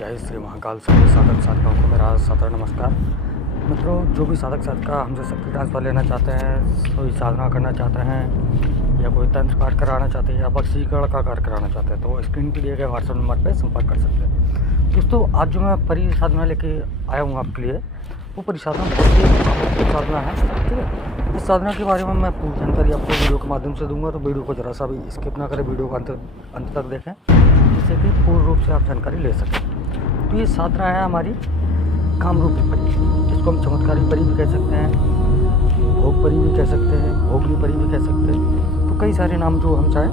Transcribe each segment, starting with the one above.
जय श्री महाकाल। सभी साधक साधिकाओं को मेरा सादर नमस्कार। मित्रों, जो भी साधक साधिका हमसे शक्ति ट्रांसफर लेना चाहते हैं, कोई साधना करना चाहते हैं या कोई तंत्र पाठ कराना चाहते हैं या वशीकरण का कार्य कराना चाहते हैं, तो स्क्रीन पर दिए गए व्हाट्सएप नंबर पर संपर्क कर सकते हैं। दोस्तों, आज जो मैं परी साधना लेके आया हूँ आपके लिए, वो परी साधना बहुत ही आवश्यक साधना है। ठीक है, इस साधना के बारे में मैं पूरी जानकारी आपको वीडियो के माध्यम से दूंगा, तो वीडियो को जरा सा भी स्किप ना करें, वीडियो को अंत तक देखें, जिससे कि पूर्ण रूप से आप जानकारी ले सकें। तो ये साधना है हमारी कामरूपी परी, जिसको हम चमत्कारी परी भी कह सकते हैं, भोग परी भी कह सकते हैं, भोगली परी भी कह सकते हैं। तो कई सारे नाम जो हम चाहें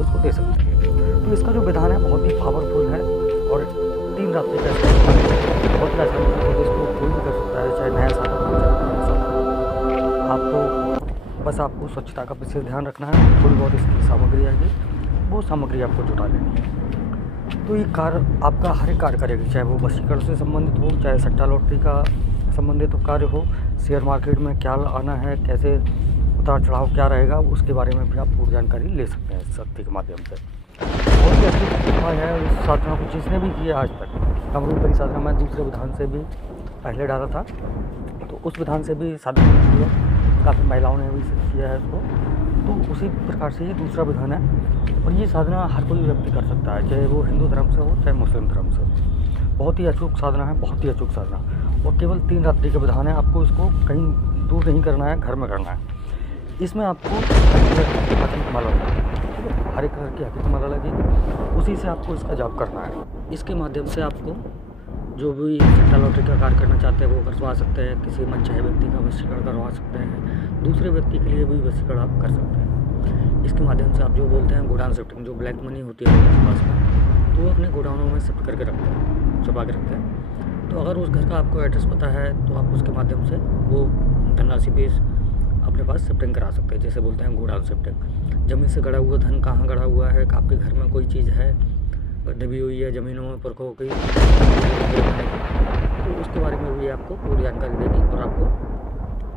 उसको दे सकते हैं। तो इसका जो विधान है बहुत ही पावरफुल है और 3 रात्रि का बहुत ही आसान है। तो इसको कोई भी कर सकता है, चाहे नया साधक हो चाहे पुराना साधक हो। आपको बस आपको स्वच्छता का विशेष ध्यान रखना है। थोड़ी बहुत इसकी सामग्री आएगी, वो सामग्री आपको जुटा लेनी है। तो ये कार्य आपका हर एक कार्य करेगी, चाहे वो वशीकरण से संबंधित हो, चाहे सट्टा लॉटरी का संबंधित कार्य हो, शेयर मार्केट में क्या आना है, कैसे उतार चढ़ाव क्या रहेगा, उसके बारे में भी आप पूरी जानकारी ले सकते हैं इस शक्ति के माध्यम से। बहुत ही अच्छी उपाय है इस साधना को जिसने भी किया आज तक। कामरूप परी साधना मैं दूसरे विधान से भी पहले डाला था, तो उस विधान से भी साधना की है, काफ़ी महिलाओं ने भी किया है इसको। तो उसी प्रकार से ये दूसरा विधान है और ये साधना हर कोई व्यक्ति कर सकता है, चाहे वो हिंदू धर्म से हो चाहे मुस्लिम धर्म से हो। बहुत ही अचूक साधना है, बहुत ही अचूक साधना, और केवल 3 रात्रि का विधान है। आपको इसको कहीं दूर नहीं करना है, घर में करना है। इसमें आपको हकीक माला लगेगी, ठीक है, हरे कलर की हकीक माला लगेगी, उसी से आपको इसका जाप करना है। इसके माध्यम से आपको जो भी सट्टा लॉटरी का कार्य करना चाहते हैं वो करवा सकते हैं, किसी मनचाहे व्यक्ति का वशीकरण करवा सकते हैं, दूसरे व्यक्ति के लिए भी वशीकरण आप कर सकते हैं। इसके माध्यम से आप जो बोलते हैं गोडाउन शिफ्टिंग, जो ब्लैक मनी होती है लोगों के पास में, तो वो अपने गोडाउनों में शिफ्ट करके रखते हैं, छुपा के रखते हैं। तो अगर उस घर का आपको एड्रेस पता है तो आप उसके माध्यम से वो धनराशि भी अपने पास शिफ्टिंग करा सकते हैं, जैसे बोलते हैं गोडाउन शिफ्टिंग। ज़मीन से गड़ा हुआ धन कहाँ गड़ा हुआ है, आपके घर में कोई चीज़ है दबी हुई है ज़मीनों में पुरखों की, तो उसके बारे में भी आपको पूरी जानकारी देगी और आपको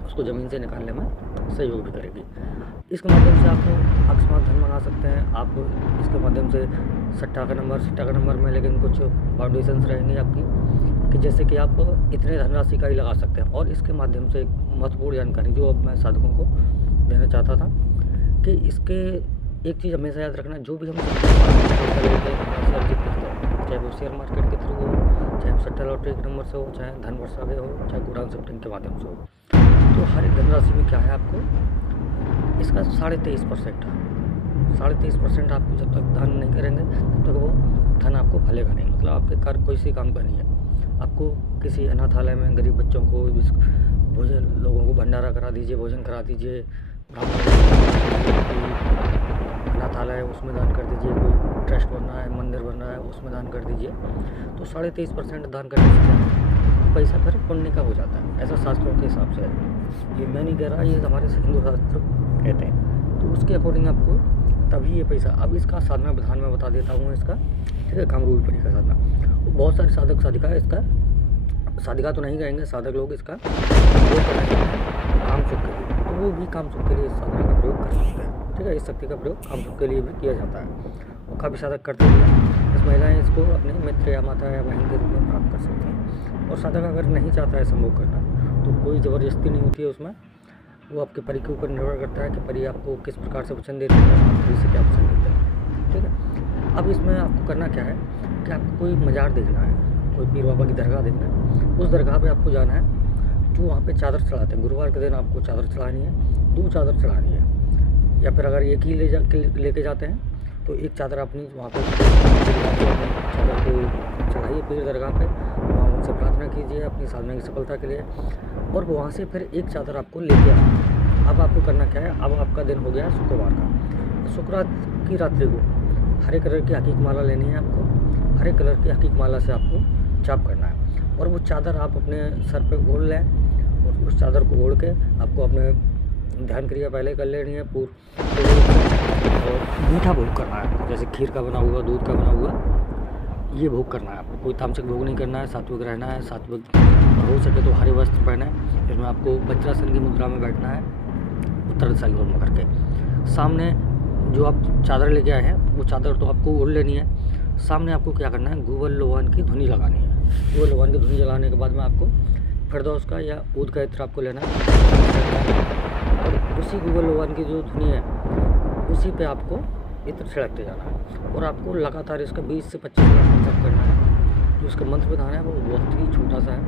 उसको ज़मीन से निकालने में सहयोग भी करेगी। इसके माध्यम से आपको अकस्मात धन मंगा सकते हैं। आप इसके माध्यम से सट्टा का नंबर में लेकिन कुछ बाउंडेशंस रहेंगी आपकी, कि जैसे कि आप इतने धनराशि का ही लगा सकते हैं। और इसके माध्यम से एक महत्वपूर्ण जानकारी जो अब मैं साधकों को देना चाहता था, कि इसके एक चीज़ हमेशा याद रखना, जो भी हम चाहे वो शेयर मार्केट के थ्रू हो, चाहे सट्टा लॉटरी के नंबर से हो, चाहे धन वर्षा के हो, चाहे गोडाउन शिफ्टिंग के माध्यम से हो, तो हर एक धनराशि में क्या है आपको इसका 23.5% है। 23.5% आपको जब तक धन नहीं करेंगे तब तक वो धन आपको फलेगा नहीं, मतलब आपके कार्य कोई सी काम का नहीं है। आपको किसी अनाथालय में गरीब बच्चों को भोजन, लोगों को भंडारा करा दीजिए, भोजन करा दीजिए, अनाथालय है उसमें दान कर दीजिए, कोई ट्रस्ट बन रहा है, मंदिर बन रहा है उसमें दान कर दीजिए। तो 23.5% दान करने से क्या है, पैसा फिर पुण्य का हो जाता है, ऐसा शास्त्रों के हिसाब से है। ये मैं नहीं कह रहा, ये हमारे हिंदू शास्त्र कहते हैं। तो उसके अकॉर्डिंग आपको तभी ये पैसा। अब इसका साधना विधान में बता देता हूँ इसका, ठीक है, कामरूपी परी का साधना। बहुत सारे साधक साधिका इसका, साधिका तो नहीं कहेंगे, साधक लोग इसका प्रयोग करना चाहते हैं काम सुख के लिए, तो वो भी काम सुख के लिए इस साधना का प्रयोग कर सकते हैं। ठीक है, इस शक्ति का प्रयोग काम सुख के लिए भी किया जाता है और काफ़ी साधक करते हैं। इस महिलाएं इसको अपने मित्र या माता या बहन के रूप में प्राप्त कर सकती हैं। और साधक अगर नहीं चाहता है संभोग करना, तो कोई ज़बरदस्ती नहीं होती है उसमें, वो आपके परी के ऊपर निर्भर करता है कि परी आपको किस प्रकार से वचन देती है, आप परी से क्या वचन देते हैं। ठीक है, अब इसमें आपको करना क्या है कि आपको कोई मज़ार देखना है, कोई पीर बाबा की दरगाह देखना है। उस दरगाह पे आपको जाना है जो वहाँ पे चादर चढ़ाते हैं। गुरुवार के दिन आपको चादर चढ़ानी है, 2 चादर चढ़ानी है, या फिर अगर एक ही लेके जाते हैं तो एक चादर अपनी वहाँ पे चादर को चढ़ाइए पीर दरगाह पे, वहाँ उनसे प्रार्थना कीजिए अपनी साधना की सफलता के लिए, और वहाँ से फिर एक चादर आपको लेके आना। अब आपको करना क्या है, अब आपका दिन हो गया शुक्रवार का, शुक्रवार की रात्रि को हरे कलर की हकीक माला लेनी है आपको। हरे कलर की हकीक माला से आपको जाप करना है, और वो चादर आप अपने सर पे ओढ़ लें, और उस चादर को ओढ़ के आपको अपने ध्यान क्रिया पहले कर लेनी है और मीठा भोग करना है, जैसे खीर का बना हुआ, दूध का बना हुआ, ये भोग करना है आपको। कोई तामसिक भोग नहीं करना है, सात्विक रहना है। सात्विक हो सके तो हरे वस्त्र पहने, इसमें आपको वज्रासन की मुद्रा में बैठना है, उत्तर दिशा की ओर मुड़ करके। सामने जो आप चादर लेके आए हैं वो चादर तो आपको ओढ़ लेनी है, सामने आपको क्या करना है, गूगल लोवान की धुनी लगानी है। गूगल लोवान की धुनी लगाने के बाद में आपको फिरदौस का या ऊद का इत्र आपको लेना है और उसी गूगल लोवान की जो धुनी है उसी पे आपको इत्र छिड़कते जाना है और आपको लगातार इसका 20 से 25 मिनट तक करना है। जो इसका मंत्र विधान है वो बहुत ही छोटा सा है,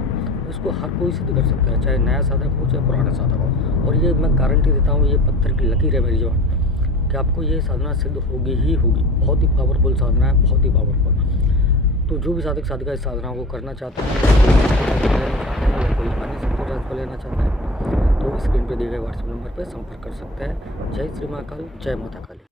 इसको हर कोई सिद्ध कर सकता है, चाहे नया साधक हो चाहे पुराना साधक हो। और ये मैं गारंटी देता हूँ, ये पत्थर की लकीर है मेरी जवान, कि आपको ये साधना सिद्ध होगी ही होगी। बहुत ही पावरफुल साधना है, बहुत ही पावरफुल। तो जो भी साधक साधिका इस साधना को करना चाहते हैं या कोई अन्य शक्ति ट्रांसफर लेना चाहते हैं तो स्क्रीन पर दिए गए व्हाट्सएप नंबर पर संपर्क कर सकते हैं। जय श्री महाकाल, जय माता काली।